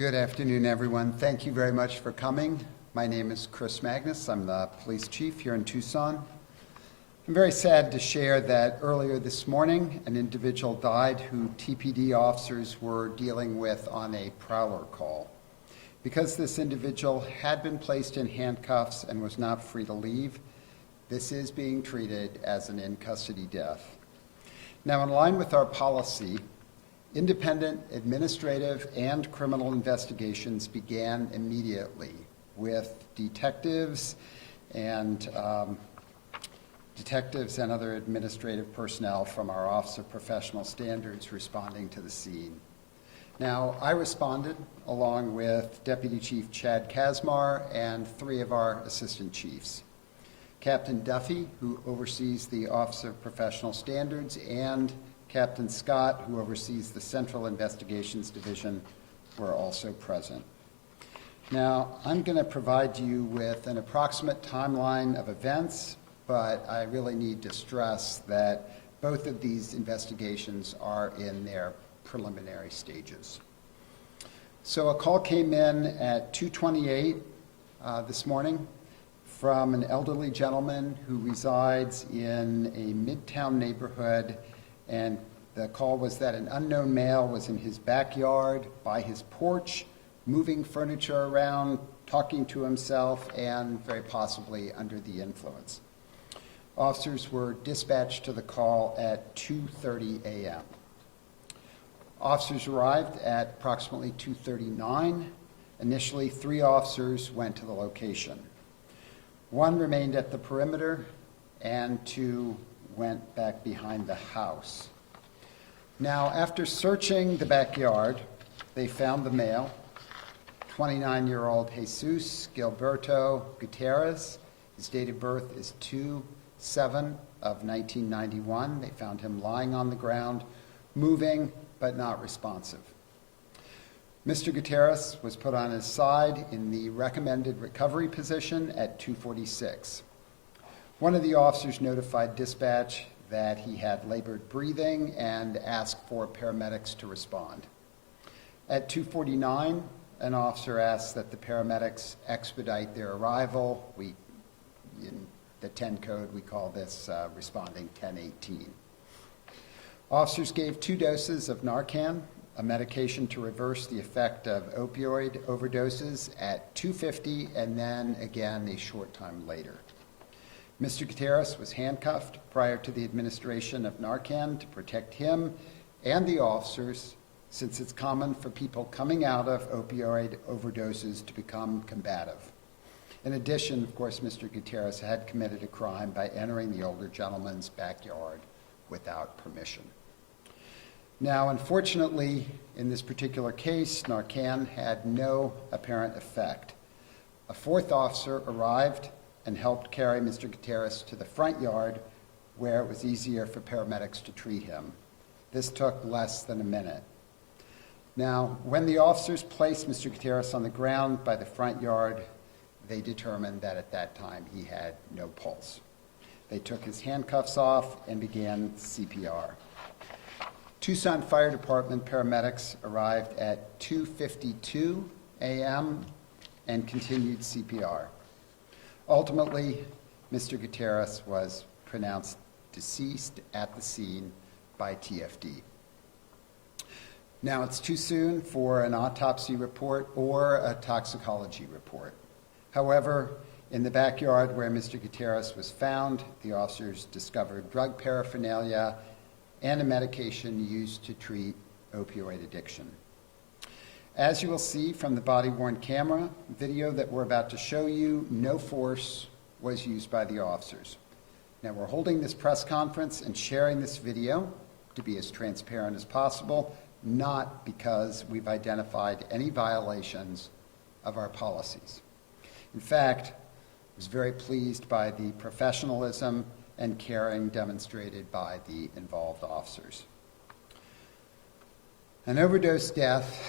Good afternoon, everyone. Thank you very much for coming. My name is Chris Magnus. I'm the police chief here in Tucson. I'm very sad to share that earlier this morning, an individual died who TPD officers were dealing with on a prowler call. Because this individual had been placed in handcuffs and was not free to leave, this is being treated as an in-custody death. Now, in line with our policy, independent administrative and criminal investigations began immediately with detectives and other administrative personnel from our Office of Professional Standards responding to the scene. Now, I responded along with Deputy Chief Chad Kazmar and 3 of our assistant chiefs. Captain Duffy, who oversees the Office of Professional Standards, and Captain Scott, who oversees the Central Investigations Division, were also present. Now, I'm going to provide you with an approximate timeline of events, but I really need to stress that both of these investigations are in their preliminary stages. So a call came in at 2:28 this morning from an elderly gentleman who resides in a midtown neighborhood, and the call was that an unknown male was in his backyard by his porch, moving furniture around, talking to himself, and very possibly under the influence. Officers were dispatched to the call at 2:30 a.m. Officers arrived at approximately 2:39. Initially, 3 officers went to the location. 1 remained at the perimeter, and 2 went back behind the house. Now, after searching the backyard, they found the male, 29-year-old Jesus Gilberto Gutierrez. His date of birth is 2/7 of 1991. They found him lying on the ground, moving but not responsive. Mr. Gutierrez was put on his side in the recommended recovery position at 2:46. One of the officers notified dispatch that he had labored breathing and asked for paramedics to respond. At 2:49, an officer asked that the paramedics expedite their arrival. In the 10 code, we call this responding 1018. Officers gave 2 doses of Narcan, a medication to reverse the effect of opioid overdoses, at 2:50 and then again a short time later. Mr. Gutierrez was handcuffed prior to the administration of Narcan to protect him and the officers, since it's common for people coming out of opioid overdoses to become combative. In addition, of course, Mr. Gutierrez had committed a crime by entering the older gentleman's backyard without permission. Now, unfortunately, in this particular case, Narcan had no apparent effect. A 4th officer arrived and helped carry Mr. Gutierrez to the front yard, where it was easier for paramedics to treat him. This took less than a minute. Now, when the officers placed Mr. Gutierrez on the ground by the front yard, they determined that at that time he had no pulse. They took his handcuffs off and began CPR. Tucson Fire Department paramedics arrived at 2:52 a.m. and continued CPR. Ultimately, Mr. Gutierrez was pronounced deceased at the scene by TFD. Now, it's too soon for an autopsy report or a toxicology report. However, in the backyard where Mr. Gutierrez was found, the officers discovered drug paraphernalia and a medication used to treat opioid addiction. As you will see from the body-worn camera video that we're about to show you, no force was used by the officers. Now, we're holding this press conference and sharing this video to be as transparent as possible, not because we've identified any violations of our policies. In fact, I was very pleased by the professionalism and caring demonstrated by the involved officers. An overdose death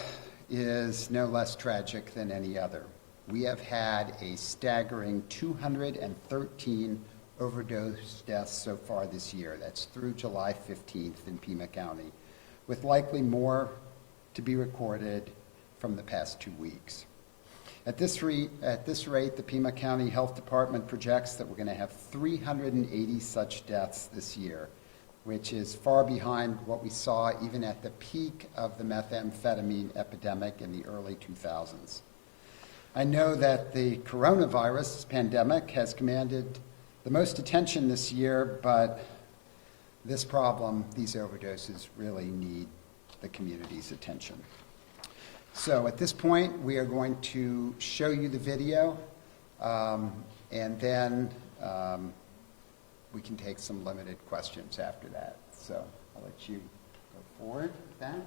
is no less tragic than any other. We have had a staggering 213 overdose deaths so far this year. That's through July 15th in Pima County, with likely more to be recorded from the past 2 weeks. At this rate, the Pima County Health Department projects that we're going to have 380 such deaths this year, which is far behind what we saw even at the peak of the methamphetamine epidemic in the early 2000s. I know that the coronavirus pandemic has commanded the most attention this year, but this problem, these overdoses, really need the community's attention. So at this point, we are going to show you the video, and then we can take some limited questions after that. So I'll let you go forward with that.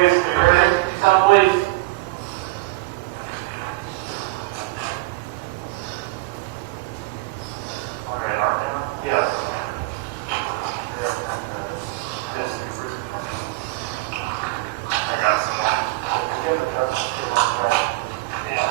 Please, can you hear me? Please. Yes. I got some. Yeah.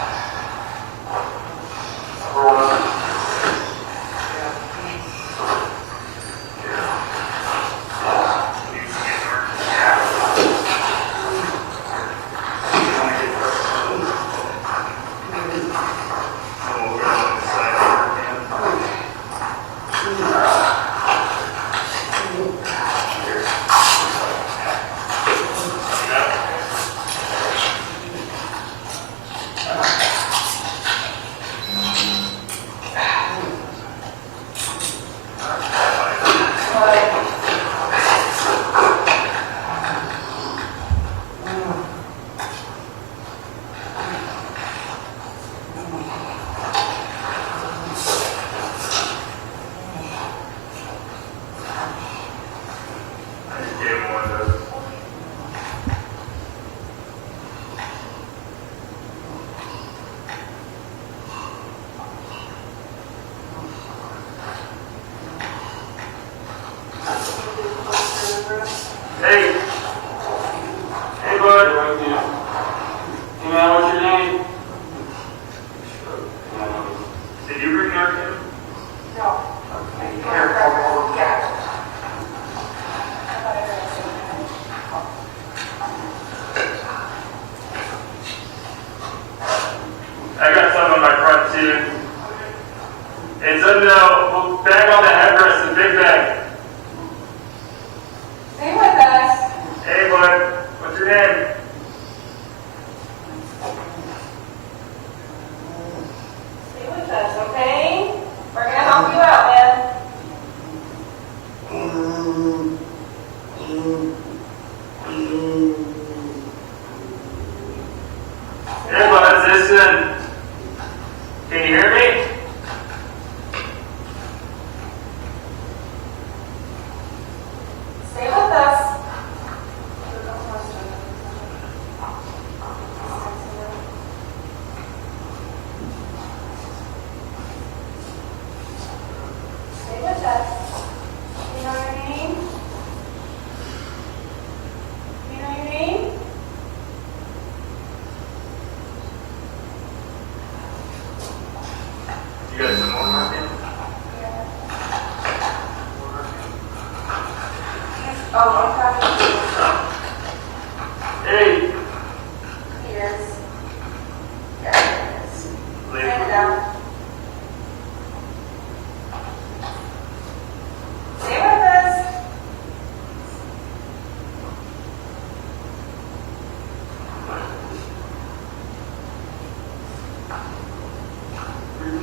Hey. Hey, bud. You know what's your name? Did you bring Narcan? No. Okay. Here. I got some in my front too. It's in the bag on the headrest, the big bag. Stay with us. Hey, bud. What's your name? Stay with us. So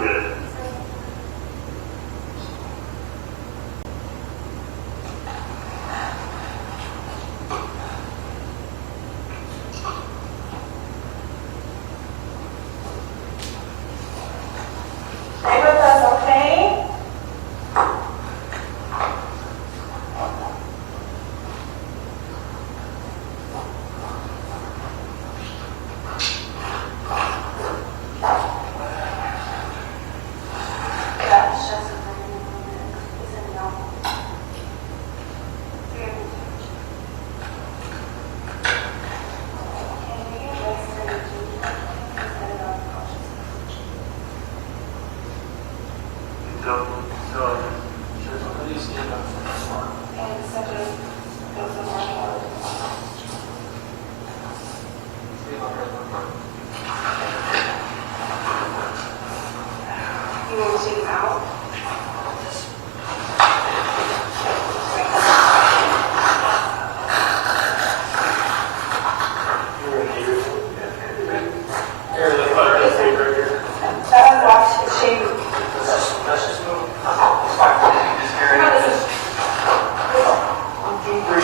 good. Stay with us, okay? You want to take them out? That one's locked. It's shaded. Let's just move. No, this is. 1, 2, 3.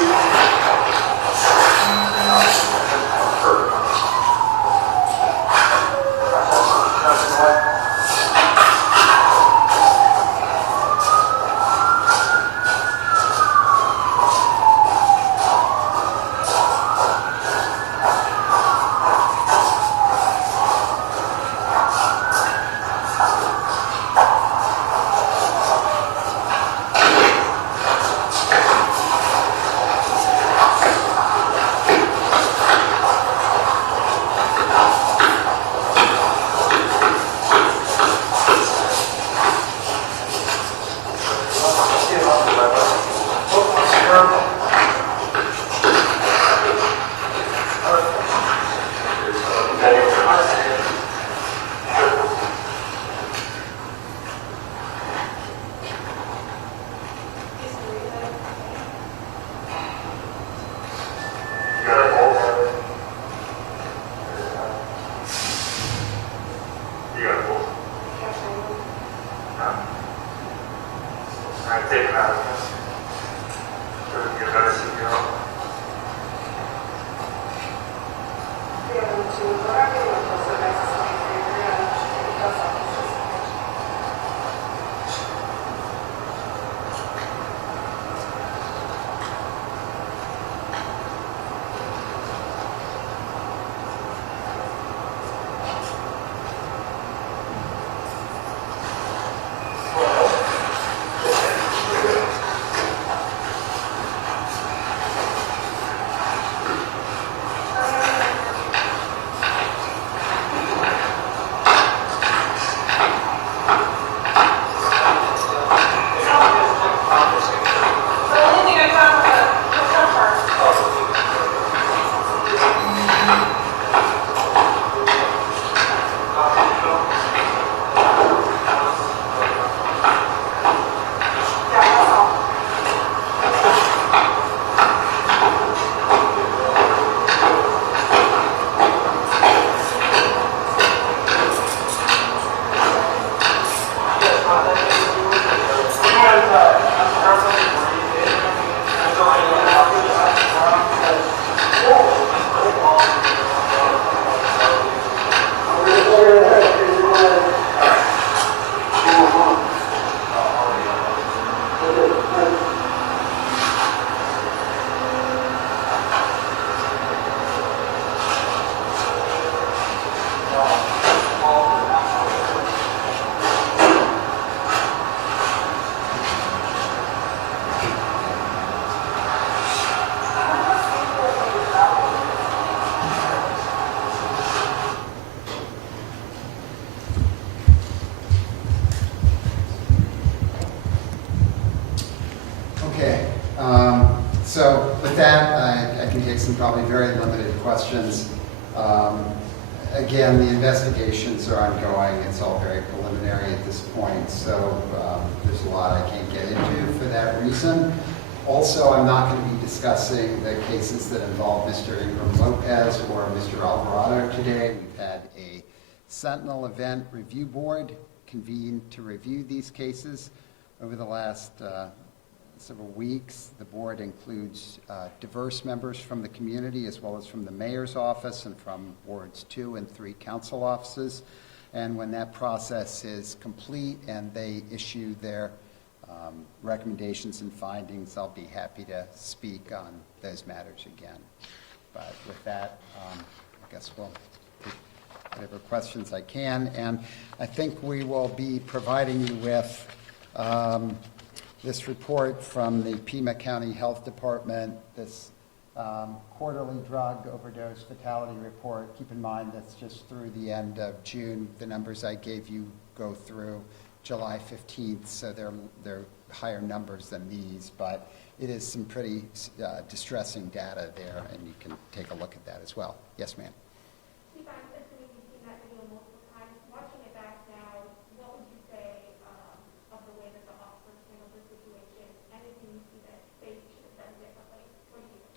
Take them out. So we can get a better CPR. Okay, so with that, I can take some probably very limited questions. Again, the investigations are ongoing. It's all very preliminary at this point, so there's a lot I can't get into for that reason. Also, I'm not going to be discussing the cases that involve Mr. Ingram Lopez or Mr. Alvarado today. We've had a Sentinel Event Review Board convened to review these cases over the last several weeks. The board includes diverse members from the community as well as from the mayor's office and from wards 2 and 3 council offices. And when that process is complete and they issue their recommendations and findings, I'll be happy to speak on those matters again. But with that, I guess we'll take whatever questions I can. And I think we will be providing you with this report from the Pima County Health Department, this quarterly drug overdose fatality report. Keep in mind that's just through the end of June. The numbers I gave you go through July 15th, so they're higher numbers than these, but it is some pretty distressing data there, and you can take a look at that as well. Yes, ma'am. Chief, I'm assuming you've seen that video multiple times. Watching it back now, what would you say of the way that the officers handled the situation? Anything you see that they should have done differently? What do you think?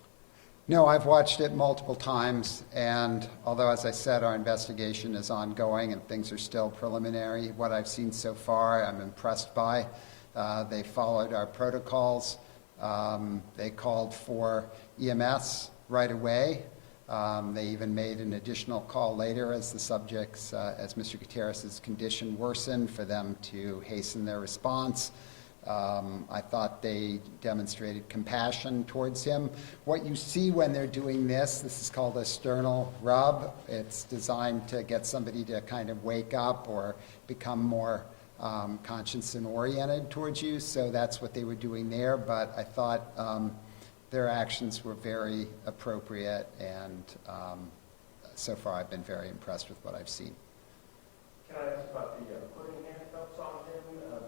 No, I've watched it multiple times, and although, as I said, our investigation is ongoing and things are still preliminary, what I've seen so far I'm impressed by. They followed our protocols. They called for EMS right away. They even made an additional call later as the subjects, as Mr. Gutierrez's condition worsened, for them to hasten their response. I thought they demonstrated compassion towards him. What you see when they're doing this is called a sternal rub. It's designed to get somebody to kind of wake up or become more conscious and oriented towards you. So that's what they were doing there. But I thought their actions were very appropriate, and so far I've been very impressed with what I've seen. Can I ask about the putting handcuffs on him?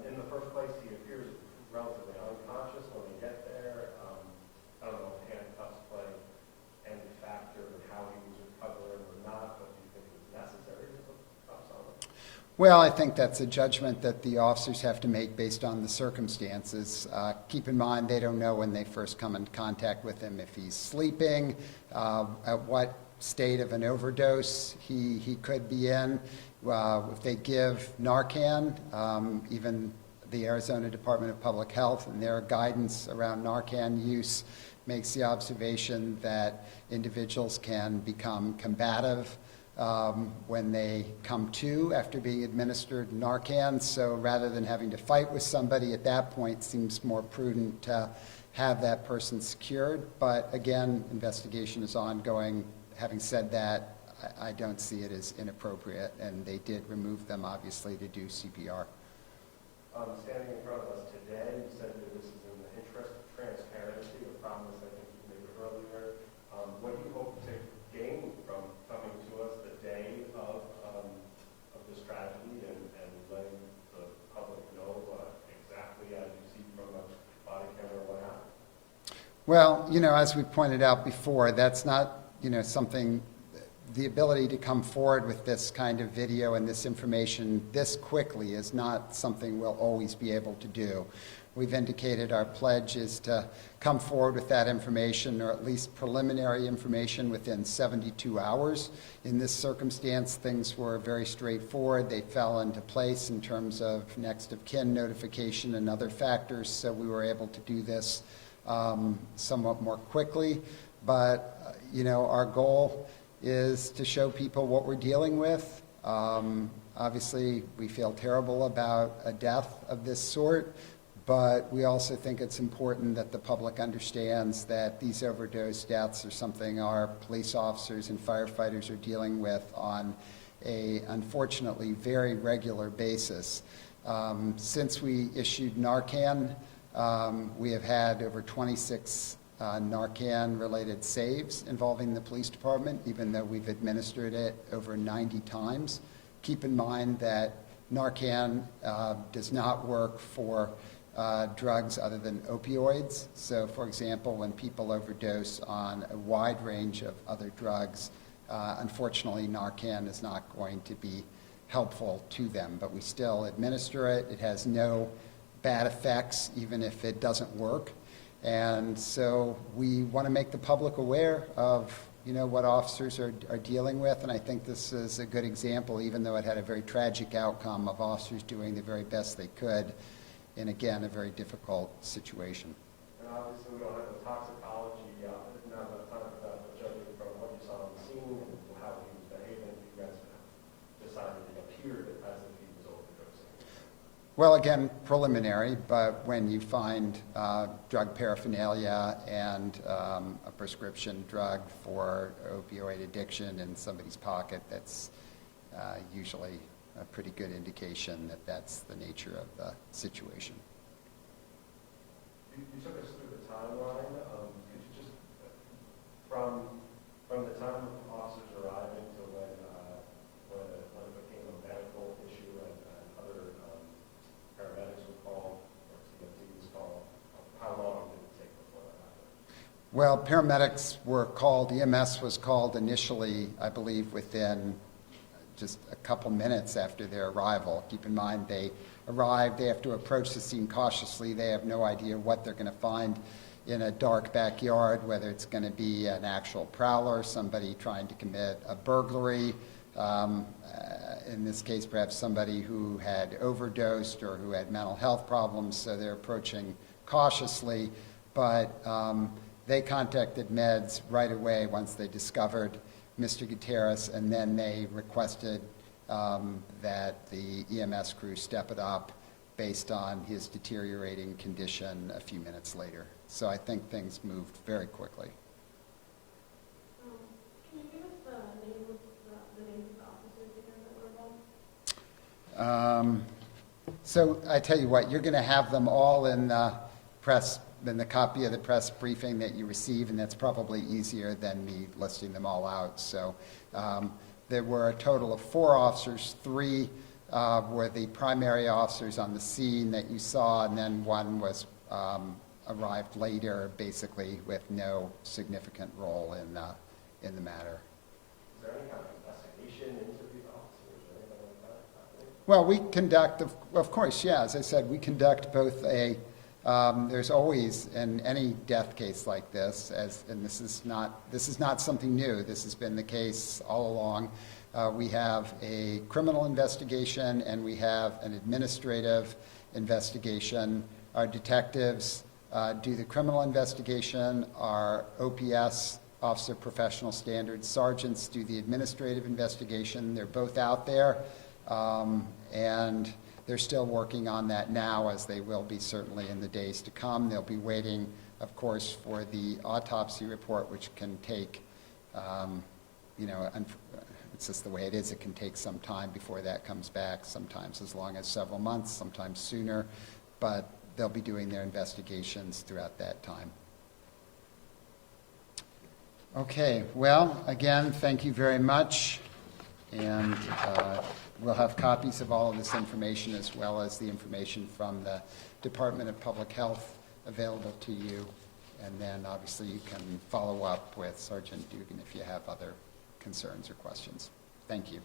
In the first place, he appears relatively unconscious when we get there. I don't know if handcuffs play any factor in how he was recovering or not, but do you think it was necessary to put cuffs on him? Well, I think that's a judgment that the officers have to make based on the circumstances. Keep in mind, they don't know when they first come in contact with him, if he's sleeping, at what state of an overdose he could be in. If they give Narcan, even the Arizona Department of Public Health and their guidance around Narcan use makes the observation that individuals can become combative when they come to after being administered Narcan. So rather than having to fight with somebody at that point, it seems more prudent to have that person secured. But again, investigation is ongoing. Having said that, I don't see it as inappropriate, and they did remove them, obviously, to do CPR. Standing in front of us today, you said that this is in the interest of transparency, a promise I think you made earlier. What do you hope to gain from coming to us the day of this tragedy and letting the public know exactly, as you see from the body camera, what happened? Well, as we pointed out before, that's not, something. The ability to come forward with this kind of video and this information this quickly is not something we'll always be able to do. We've indicated our pledge is to come forward with that information, or at least preliminary information, within 72 hours. In this circumstance, things were very straightforward. They fell into place in terms of next of kin notification and other factors, so we were able to do this somewhat more quickly. But, our goal is to show people what we're dealing with. Obviously, we feel terrible about a death of this sort, but we also think it's important that the public understands that these overdose deaths are something our police officers and firefighters are dealing with on a, unfortunately, very regular basis. Since we issued Narcan, we have had over 26 Narcan-related saves involving the police department, even though we've administered it over 90 times. Keep in mind that Narcan does not work for drugs other than opioids. So, for example, when people overdose on a wide range of other drugs, unfortunately, Narcan is not going to be helpful to them. But we still administer it. It has no bad effects, even if it doesn't work. And so we want to make the public aware of, what officers are dealing with, and I think this is a good example, even though it had a very tragic outcome of officers doing the very best they could in, again, a very difficult situation. And obviously, we don't have the toxicology, not enough time for that, but judging from what you saw on the scene and how he was behaving, you guys decided it appeared as if he was overdosing. Well, again, preliminary, but when you find drug paraphernalia and a prescription drug for opioid addiction in somebody's pocket, that's usually a pretty good indication that that's the nature of the situation. You took us through the timeline. Could you just, from the time of officers arriving to when it became a medical issue and other paramedics were called or TPD was called, how long did it take before that happened? Well, paramedics were called, EMS was called initially, I believe, within just a couple minutes after their arrival. Keep in mind, they arrive, they have to approach the scene cautiously. They have no idea what they're going to find in a dark backyard, whether it's going to be an actual prowler, somebody trying to commit a burglary, in this case perhaps somebody who had overdosed or who had mental health problems, so they're approaching cautiously, but they contacted meds right away once they discovered Mr. Gutierrez, and then they requested that the EMS crew step it up based on his deteriorating condition a few minutes later. So I think things moved very quickly. Can you give us the names of the officers again that were involved? So I tell you what, you're going to have them all in the press, in the copy of the press briefing that you receive, and that's probably easier than me listing them all out. So there were a total of 4 officers. 3 were the primary officers on the scene that you saw, and then 1 was arrived later, basically with no significant role in the matter. Is there any kind of investigation into these officers or anything like that? Well, we conduct, of course, yeah, as I said, we conduct both there's always, in any death case like this, and this is not something new, this has been the case all along, we have a criminal investigation and we have an administrative investigation. Our detectives do the criminal investigation, our OPS, Officer Professional Standards, sergeants do the administrative investigation. They're both out there, and they're still working on that now, as they will be certainly in the days to come. They'll be waiting, of course, for the autopsy report, which can take, it's just the way it is. It can take some time before that comes back, sometimes as long as several months, sometimes sooner, but they'll be doing their investigations throughout that time. Okay, well, again, thank you very much, and we'll have copies of all of this information as well as the information from the Department of Public Health available to you, and then obviously you can follow up with Sergeant Dugan if you have other concerns or questions. Thank you.